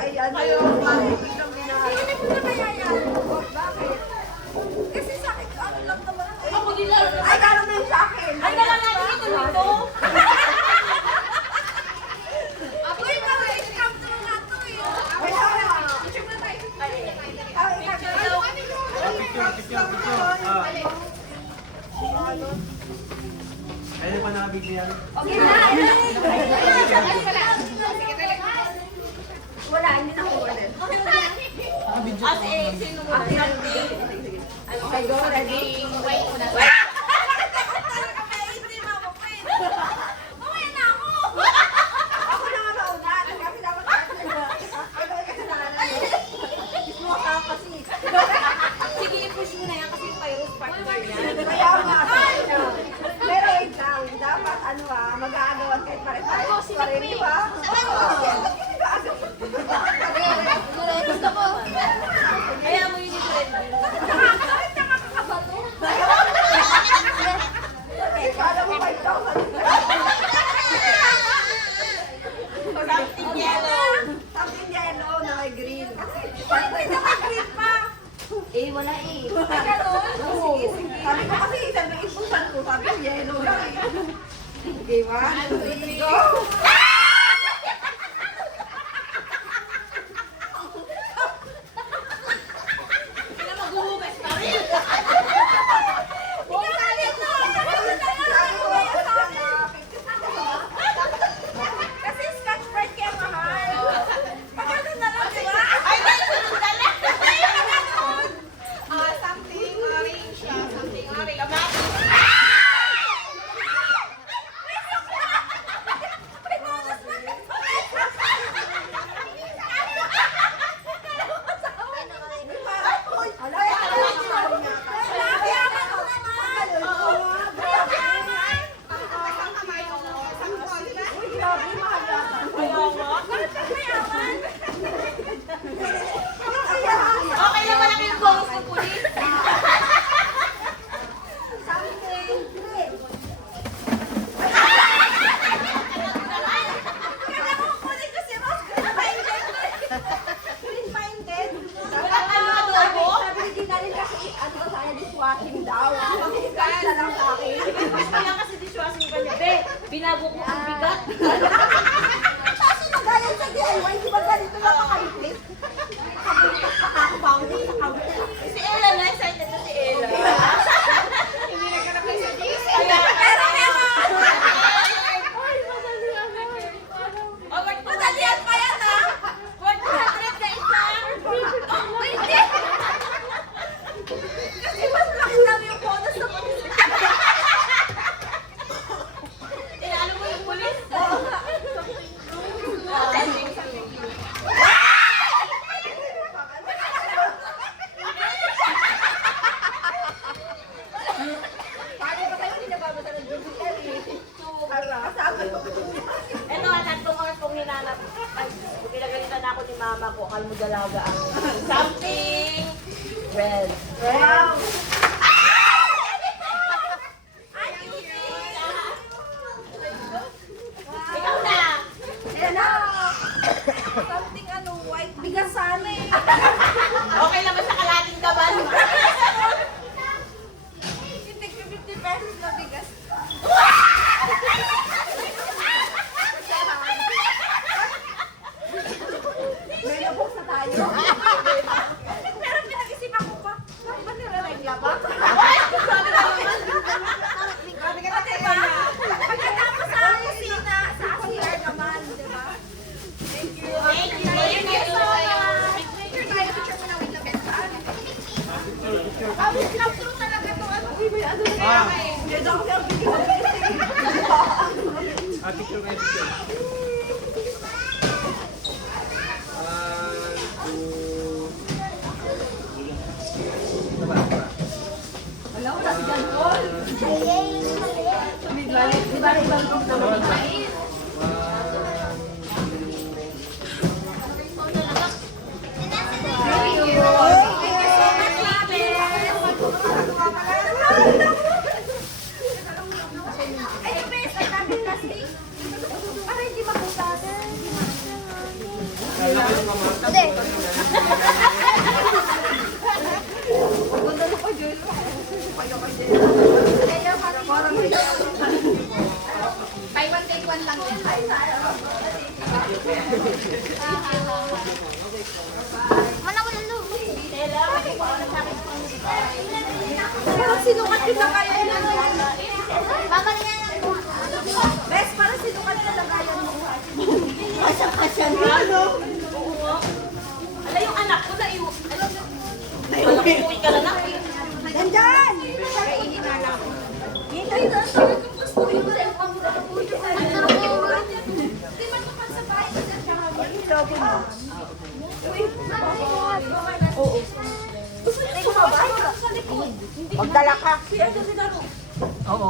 Ayan. Ayaw pa. Biglang binahal. Hindi ko na kaya yan. Bakit? Kasi sa akin, ano lang naman. Ako nila. Ay, gano'n din sa akin. Ay, gano'n natin ito nito. Ako yung ka-welcome to na to eh. Ay, picture mo tayo. Kaya pa nakabigay yan? Okay na. Wala, hindi na ako ulit. As a, sino mo? Okay, go, ready? Wait muna. Ako na nga mauna. Kasi dapat ito ay kasalanan. Gusto ka kasi. Sige, i-push mo na yan kasi yung Pyros partner yan. Kaya nga. Pero wait lang. Dapat mag-aagawan kahit pare-pares. Pare, di ba? Gusto ko. Kaya mo yun yung friend. Kala mo 5,000. Something yellow. Something yellow na may green. Pwede na may green pa. Eh, wala eh. Oo. Sabi ko kasi isang naipusan ko. Sabi ko yellow lang eh. Okay, 1, 2, go! Kaya maghuhugas pa rin. Kasi Scotch Brite kaya mahal. Pagkano na lang, di ba? Ay, dahil sunod na lang. Something orange siya. Something orange. Okay na malaki yung bonus ko, pulis. Dishwashing daw. Kasi na lang sa akin. Kaya kasi dishwashing ka niya. Be, binago ko ang bigat. Kaso na gaya sa DIY, di ba ganito lang makaipit? Si Ella na, excited na si Ella. Hindi nagkanap kayo sa GC. Pero meron! Oh, worth Madalian pa yan ha! 100 na isa. Oh, hindi! Kasi mas laki namin yung bonus sa pulis. Eh, ano mo yung pulis? Paano ba kayo hindi nababasa ng digital eh? Kasama ko. Ito, tatlong oras kong hinanap. Ay, pinagalitan ako ni mama ko. Akala mo dalaga ang something red. Wow! Ikaw na! Ayan na! Something white. Bigas sana eh. Okay lang ba sa kalating kaban? Hindi ko 50 pesos na bigas. May nabok na tayo. Pero pinag-isipan ko pa, bakit ba nire-ride niya ba? Kasi ba, pagkatapos sa kusina, sa CR naman, di ba? Thank you. Thank you. Thank you so much. Picture tayo, picture mo na with the best. Wait lang, true talaga to. Uy, may ano na yan. Yan ako yung video. Picture kayo, picture. 1, 2... Alam mo na si John Paul. Di ba ibang group na magkain? Thank you. Thank you so much, Labi. Ay, best. Ang dami plastic. Para hindi Hindi. Buy one, take one lang yan. Mana wala lo. Parang sinukat kita kaya yan. Mama na yan. Bes, parang sinukat kita kaya mo. Kasya-kasya nga, no? Ala yung anak ko na yung... Alam ko, uwi ka na na. Nandyan! Ay, sabi ko gusto yung cellphone ko. Ang sarap. Hindi man ko pa sa bahay kasi ang sabi mo. Oo. Gusto niyo sumabay? Magdala ka. Oo.